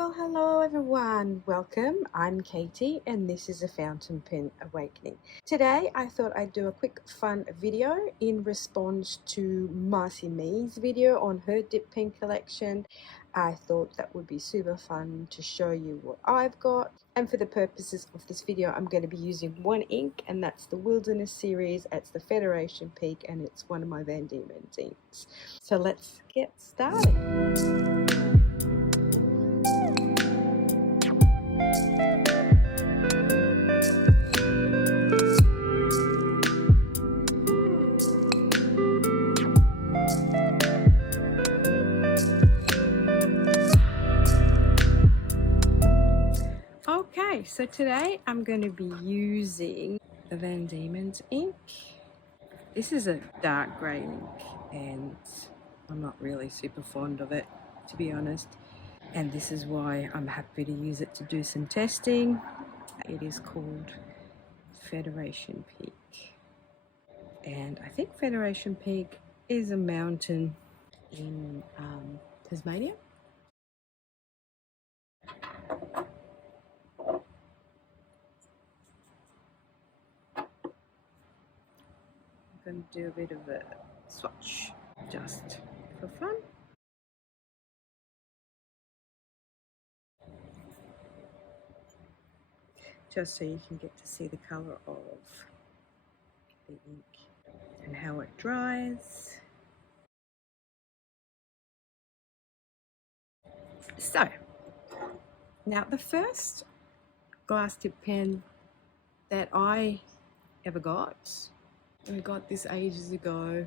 Well, hello everyone, welcome. I'm Katie and this is a fountain pen awakening. Today I thought I'd do a quick fun video in response to Marcy Mee's video on her dip pen collection. I thought that would be super fun to show you what I've got, and for the purposes of this video I'm going to be using one ink, and that's the Wilderness series. It's the Federation Peak and it's one of my Van Diemen's inks. So let's get started. Okay, so today I'm going to be using the Van Diemen's ink. This is a dark grey ink and I'm not really super fond of it, to be honest. And this is why I'm happy to use it to do some testing. It is called Federation Peak. And I think Federation Peak is a mountain in Tasmania. I'm going to do a bit of a swatch just for fun. Just so you can get to see the colour of the ink and how it dries. So, now the first glass tip pen that I ever got, and I got this ages ago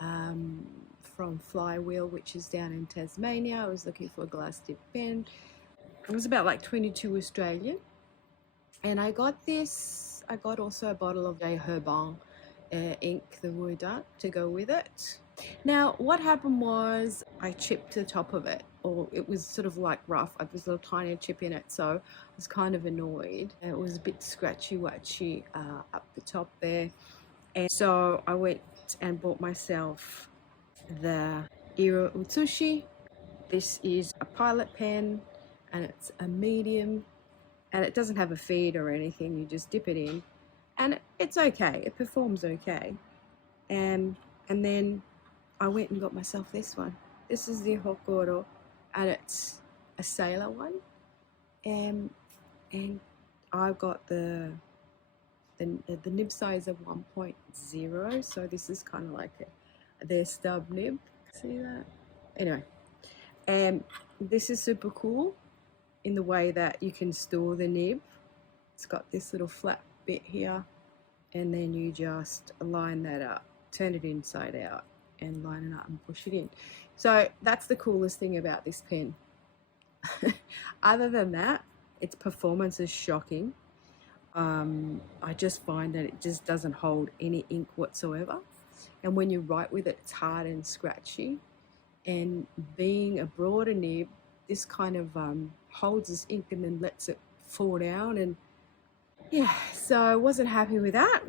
from Flywheel, which is down in Tasmania. I was looking for a glass tip pen. It was about like 22 Australian. And I got this, I got also a bottle of J. Herbin ink, the Rouge d'Arc, to go with it. Now, what happened was I chipped the top of it, or it was sort of like rough. There was a little tiny chip in it, so I was kind of annoyed. It was a bit scratchy-watchy up the top there. And so I went and bought myself the Iro Utsushi. This is a pilot pen, and it's a medium. And it doesn't have a feed or anything, you just dip it in and it's okay, it performs okay. And then I went and got myself this one. This is the Hokoro and it's a sailor one, and I've got the nib size of 1.0, so this is kind of like their stub nib, see that? Anyway, this is super cool in the way that you can store the nib. It's got this little flat bit here, and then you just line that up, turn it inside out and line it up and push it in. So that's the coolest thing about this pen. Other than that, its performance is shocking. I just find that it just doesn't hold any ink whatsoever, and when you write with it, it's hard and scratchy. And being a broader nib, this kind of holds this ink and then lets it fall down, and yeah, so I wasn't happy with that.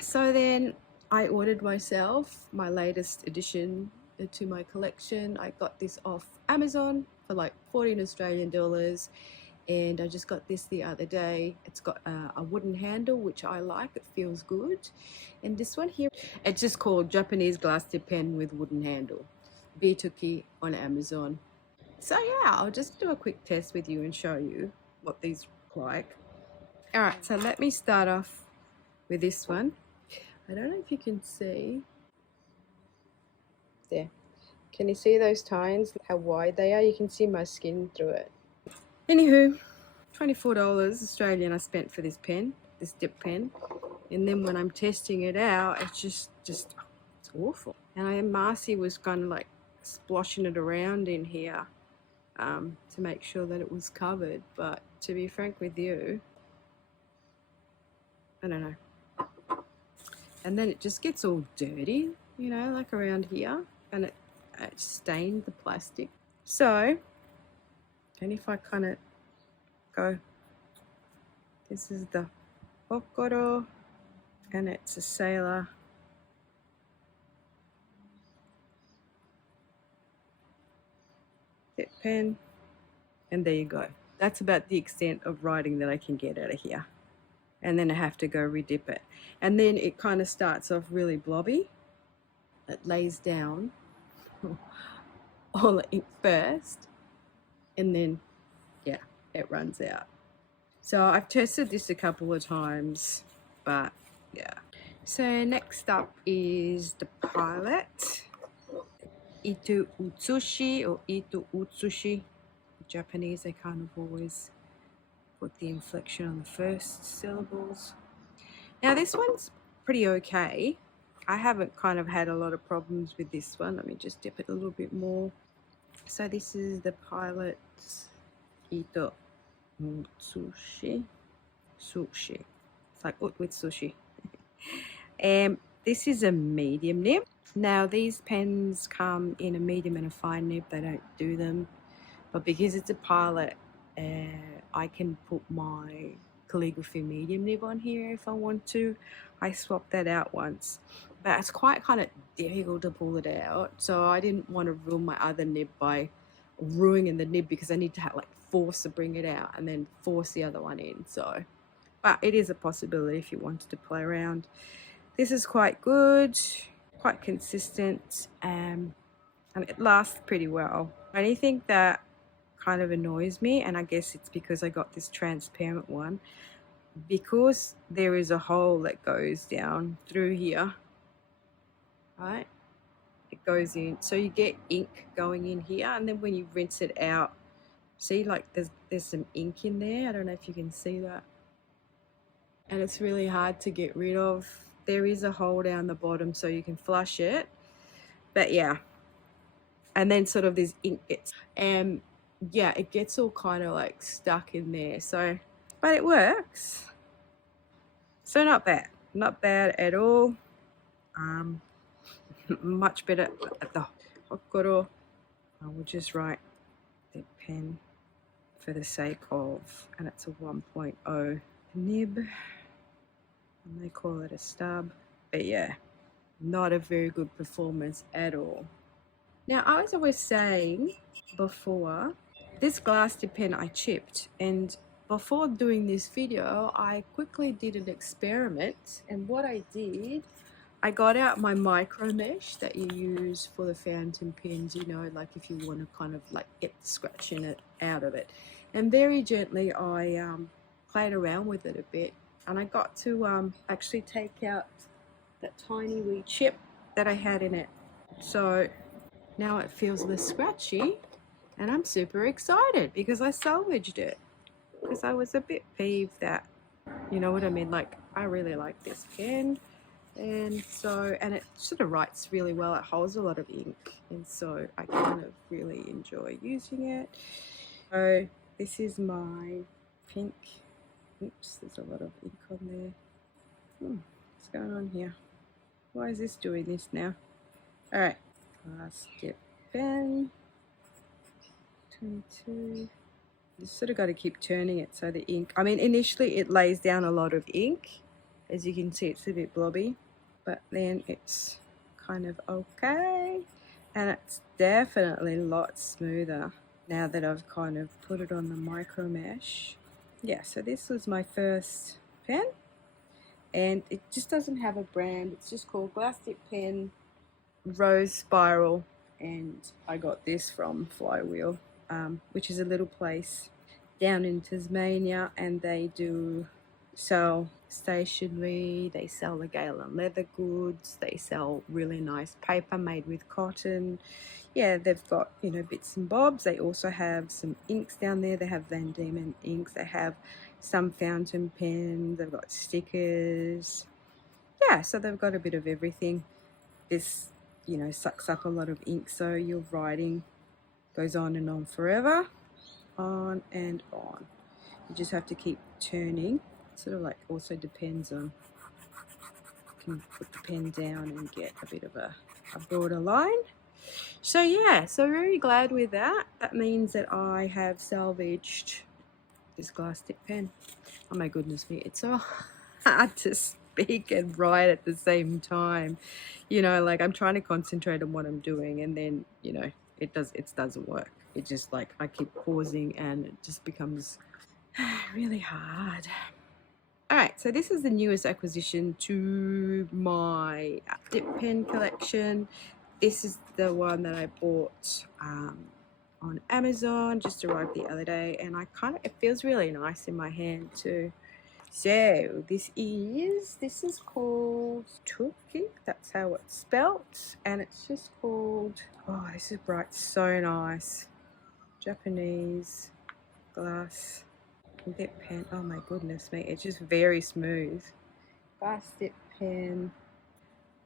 So then I ordered myself my latest addition to my collection. I got this off Amazon for like 14 Australian dollars, and I just got this the other day. It's got a wooden handle, which I like, it feels good. And this one here, it's just called Japanese glass tip pen with wooden handle, Bitoki on Amazon. So yeah, I'll just do a quick test with you and show you what these look like. Alright, so let me start off with this one. I don't know if you can see. There. Can you see those tines, how wide they are? You can see my skin through it. Anywho, $24 Australian I spent for this pen, this dip pen. And then when I'm testing it out, it's just it's awful. And Marcy was kind of like sploshing it around in here to make sure that it was covered, but to be frank with you, I don't know. And then it just gets all dirty, you know, like around here, and it stained the plastic. So, and if I kind of go, this is the Hokoro, and it's a sailor. Dip pen. And there you go. That's about the extent of writing that I can get out of here. And then I have to go redip it. And then it kind of starts off really blobby. It lays down all the ink first, and then, yeah, it runs out. So I've tested this a couple of times, but yeah. So next up is the pilot. Itu Utsushi or Itu Utsushi. Japanese, they kind of always put the inflection on the first syllables. Now this one's pretty okay. I haven't kind of had a lot of problems with this one. Let me just dip it a little bit more. So this is the pilot Ito Utsushi. Sushi. It's like ut with sushi. And this is a medium nib. Now these pens come in a medium and a fine nib. They don't do them. But because it's a pilot, I can put my calligraphy medium nib on here if I want to. I swapped that out once, but it's quite kind of difficult to pull it out, so I didn't want to ruin my other nib by ruining the nib, because I need to have like force to bring it out and then force the other one in. So, but it is a possibility if you wanted to play around. This is quite good, quite consistent, and it lasts pretty well. The only thing that kind of annoys me, and I guess it's because I got this transparent one, because there is a hole that goes down through here, right? It goes in, so you get ink going in here, and then when you rinse it out, see, like there's some ink in there. I don't know if you can see that, and it's really hard to get rid of. There is a hole down the bottom so you can flush it, but yeah, and then sort of this ink gets, and yeah, it gets all kind of like stuck in there. So, but it works, so not bad at all. Much better at the Hokoro. I will just write the pen for the sake of, and it's a 1.0 nib, and they call it a stub, but yeah, not a very good performance at all. Now, I was always saying before, this glass tip pen I chipped, and before doing this video I quickly did an experiment, and what I did, I got out my micro mesh that you use for the fountain pens, you know, like if you want to kind of like get the scratching it out of it, and very gently I played around with it a bit, and I got to actually take out that tiny wee chip that I had in it. So now it feels less scratchy, and I'm super excited because I salvaged it, because I was a bit peeved that, you know what I mean, like I really like this pen, and so, and it sort of writes really well, it holds a lot of ink, and so I kind of really enjoy using it. So this is my pink, oops, there's a lot of ink on there. What's going on here? Why is this doing this now? All right, glass tip pen 22. You sort of got to keep turning it so the ink, I mean, initially it lays down a lot of ink, as you can see it's a bit blobby, but then it's kind of okay, and it's definitely a lot smoother now that I've kind of put it on the micro mesh. Yeah, so this was my first pen, and it just doesn't have a brand, it's just called Glass Tip Pen Rose Spiral, and I got this from Flywheel, which is a little place down in Tasmania, and they do sell stationery, they sell the Galen leather goods, they sell really nice paper made with cotton. Yeah, they've got, you know, bits and bobs. They also have some inks down there. They have Van Diemen inks, they have some fountain pens, they've got stickers. Yeah, so they've got a bit of everything. This, you know, sucks up a lot of ink, so your writing goes on and on forever, on and on. You just have to keep turning. Sort of like also depends on, you can put the pen down and get a bit of a broader line. So yeah, so very glad with that. That means that I have salvaged this glass tip pen. Oh my goodness me, it's so hard to speak and write at the same time. You know, like I'm trying to concentrate on what I'm doing, and then, you know, it doesn't work. it just like I keep pausing and it just becomes really hard. All right, so this is the newest acquisition to my dip pen collection. This is the one that I bought on Amazon, just arrived the other day, and it feels really nice in my hand too. So this is called Turkey. That's how it's spelt, and it's just called. Oh, this is bright, so nice. Japanese glass dip pen. Oh my goodness me, it's just very smooth. Glass dip pen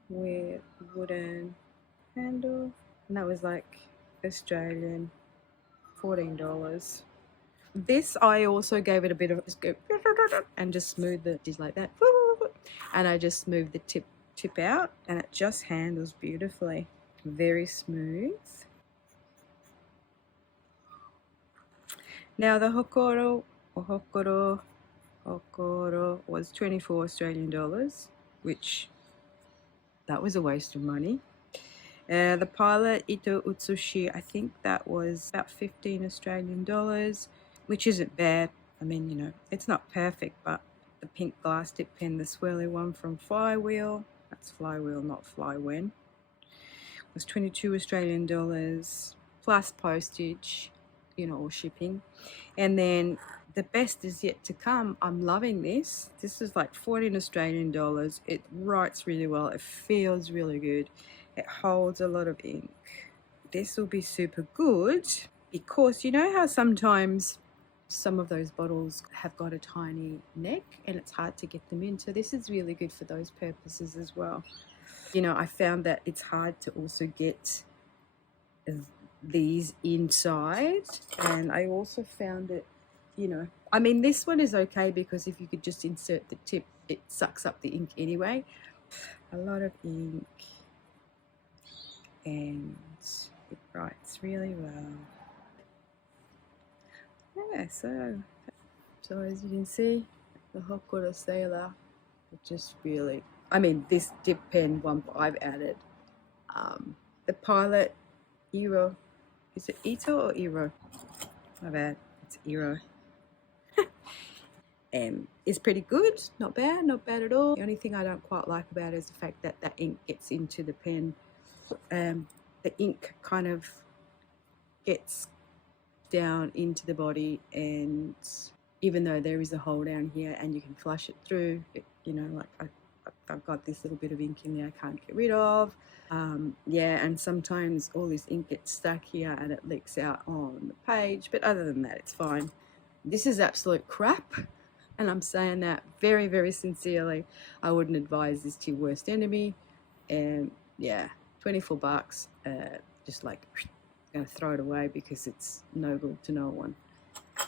with wooden handle, and that was like Australian $14. This I also gave it a bit of a scoop and just smoothed it just like that, and I just smoothed the tip out, and it just handles beautifully. Very smooth. Now the Hokoro was 24 Australian dollars, which that was a waste of money. The Pilot Ito Utsushi, I think that was about 15 Australian dollars, which isn't bad. I mean, you know, it's not perfect, but the pink glass dip pen, the swirly one from Flywheel, that's Flywheel, not Flywen, was 22 Australian dollars plus postage, you know, or shipping. And then the best is yet to come. I'm loving this. This is like 14 Australian dollars. It writes really well. It feels really good. It holds a lot of ink. This will be super good because you know how sometimes some of those bottles have got a tiny neck and it's hard to get them in. So this is really good for those purposes as well. You know, I found that it's hard to also get these inside, and I also found it, you know, I mean this one is okay because if you could just insert the tip, it sucks up the ink anyway. A lot of ink, and it writes really well. Yeah, so as you can see, the Hokoro Sailor, it just really, I mean this dip pen one I've added, the Pilot Iro, is it Ito or Iro? My bad, it's Iro. It's pretty good, not bad at all. The only thing I don't quite like about it is the fact that the ink gets into the pen. The ink kind of gets down into the body, and even though there is a hole down here and you can flush it through, you know, like I've got this little bit of ink in there I can't get rid of. Yeah, and sometimes all this ink gets stuck here and it leaks out on the page, but other than that it's fine. This is absolute crap, and I'm saying that very, very sincerely. I wouldn't advise this to your worst enemy. And yeah, 24 bucks, just like gonna throw it away because it's no good to no one.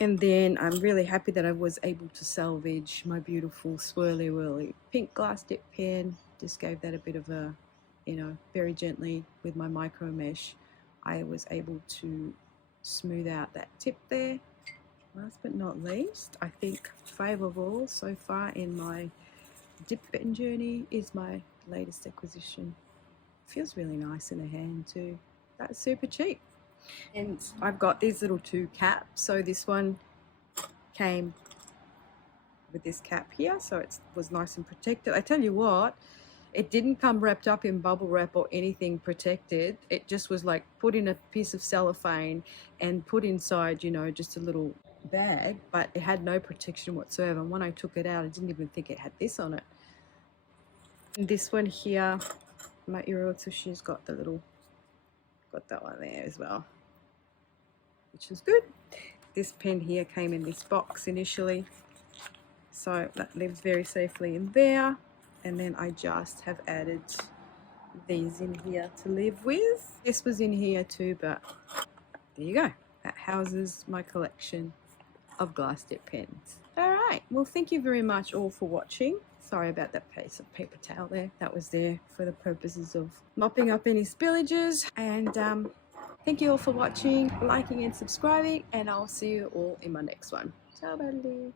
And then I'm really happy that I was able to salvage my beautiful swirly whirly pink glass dip pen. Just gave that a bit of a, you know, very gently with my micro mesh, I was able to smooth out that tip there. Last but not least, I think fave of all so far in my dip pen journey is my latest acquisition. Feels really nice in the hand too. That's super cheap. And I've got these little two caps. So this one came with this cap here, so it was nice and protected. I tell you what, it didn't come wrapped up in bubble wrap or anything protected. It just was like put in a piece of cellophane and put inside, you know, just a little bag, but it had no protection whatsoever. And when I took it out, I didn't even think it had this on it. And this one here, my Irotsushi's got the little, got that one there as well, which is good. This pen here came in this box initially, so that lives very safely in there. And then I just have added these in here to live with. This was in here too, but there you go. That houses my collection of glass dip pens. All right, well, thank you very much all for watching. Sorry about that piece of paper towel there. That was there for the purposes of mopping up any spillages. And thank you all for watching, liking and subscribing, and I'll see you all in my next one. Ciao, belli.